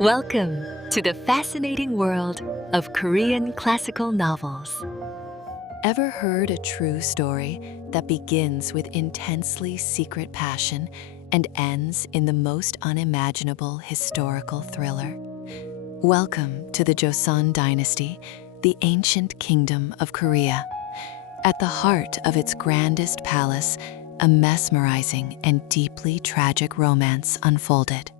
Welcome to the fascinating world of Korean classical novels. Ever heard a true story that begins with intensely secret passion and ends in the most unimaginable historical thriller? Welcome to the Joseon Dynasty, the ancient kingdom of Korea. At the heart of its grandest palace, a mesmerizing and deeply tragic romance unfolded.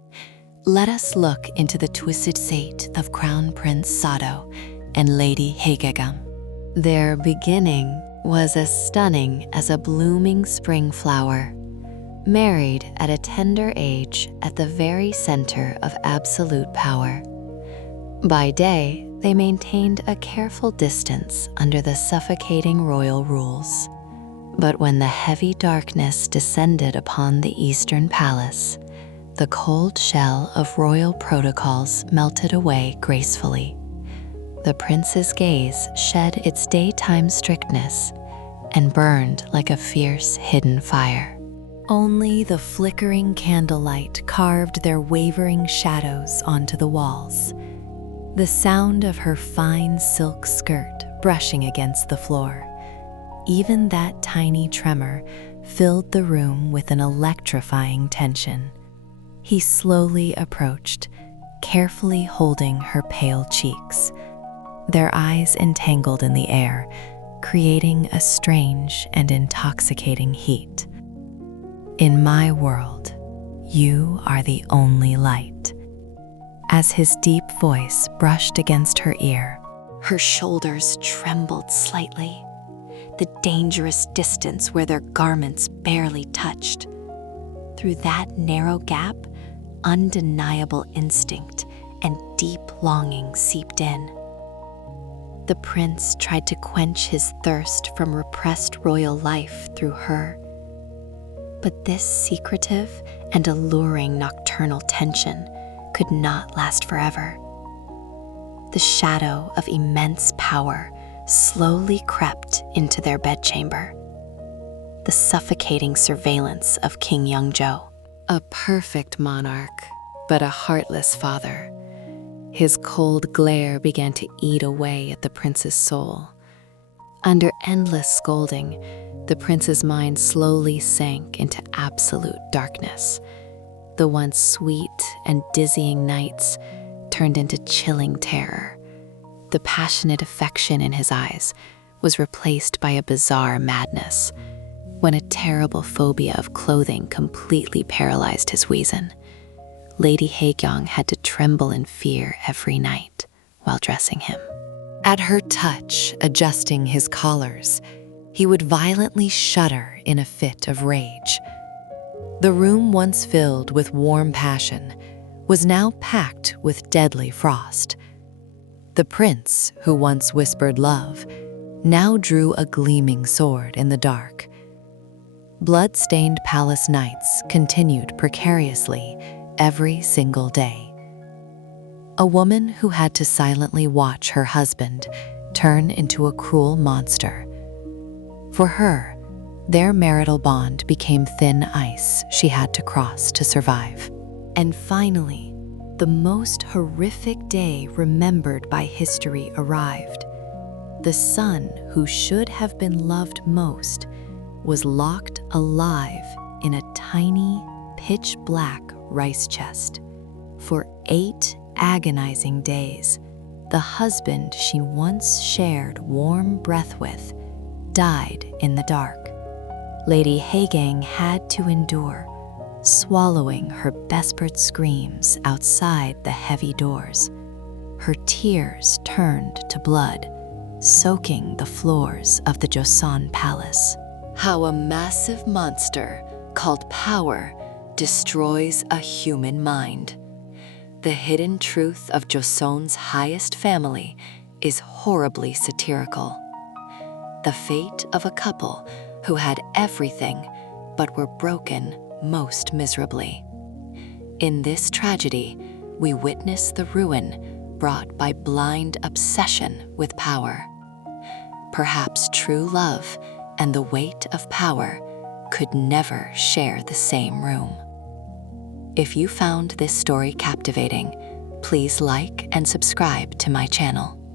Let us look into the twisted fate of Crown Prince Sado and Lady Hyegyeong. Their beginning was as stunning as a blooming spring flower. Married at a tender age at the very center of absolute power. By day, they maintained a careful distance under the suffocating royal rules. But when the heavy darkness descended upon the Eastern Palace, the cold shell of royal protocols melted away gracefully. The prince's gaze shed its daytime strictness and burned like a fierce hidden fire. Only the flickering candlelight carved their wavering shadows onto the walls. The sound of her fine silk skirt brushing against the floor, even that tiny tremor filled the room with an electrifying tension. He slowly approached, carefully holding her pale cheeks, their eyes entangled in the air, creating a strange and intoxicating heat. In my world, you are the only light. As his deep voice brushed against her ear, her shoulders trembled slightly, the dangerous distance where their garments barely touched. Through that narrow gap, undeniable instinct and deep longing seeped in. The prince tried to quench his thirst from repressed royal life through her. But this secretive and alluring nocturnal tension could not last forever. The shadow of immense power slowly crept into their bedchamber. The suffocating surveillance of King Youngjo. A perfect monarch, but a heartless father. His cold glare began to eat away at the prince's soul. Under endless scolding, the prince's mind slowly sank into absolute darkness. The once sweet and dizzying nights turned into chilling terror. The passionate affection in his eyes was replaced by a bizarre madness, when a terrible phobia of clothing completely paralyzed his reason. Lady Hyegyeong had to tremble in fear every night while dressing him. At her touch, adjusting his collars, he would violently shudder in a fit of rage. The room once filled with warm passion was now packed with deadly frost. The prince, who once whispered love, now drew a gleaming sword in the dark. Blood-stained palace nights continued precariously every single day. A woman who had to silently watch her husband turn into a cruel monster. For her, their marital bond became thin ice she had to cross to survive. And finally, the most horrific day remembered by history arrived. The son who should have been loved most was locked alive in a tiny, pitch-black rice chest. For 8 agonizing days, the husband she once shared warm breath with died in the dark. Lady Hyegyeong had to endure, swallowing her desperate screams outside the heavy doors. Her tears turned to blood, soaking the floors of the Joseon Palace. How a massive monster called power destroys a human mind. The hidden truth of Joseon's highest family is horribly satirical. The fate of a couple who had everything but were broken most miserably. In this tragedy, we witness the ruin brought by blind obsession with power. Perhaps true love and the weight of power could never share the same room. If you found this story captivating, Please like and subscribe to my channel.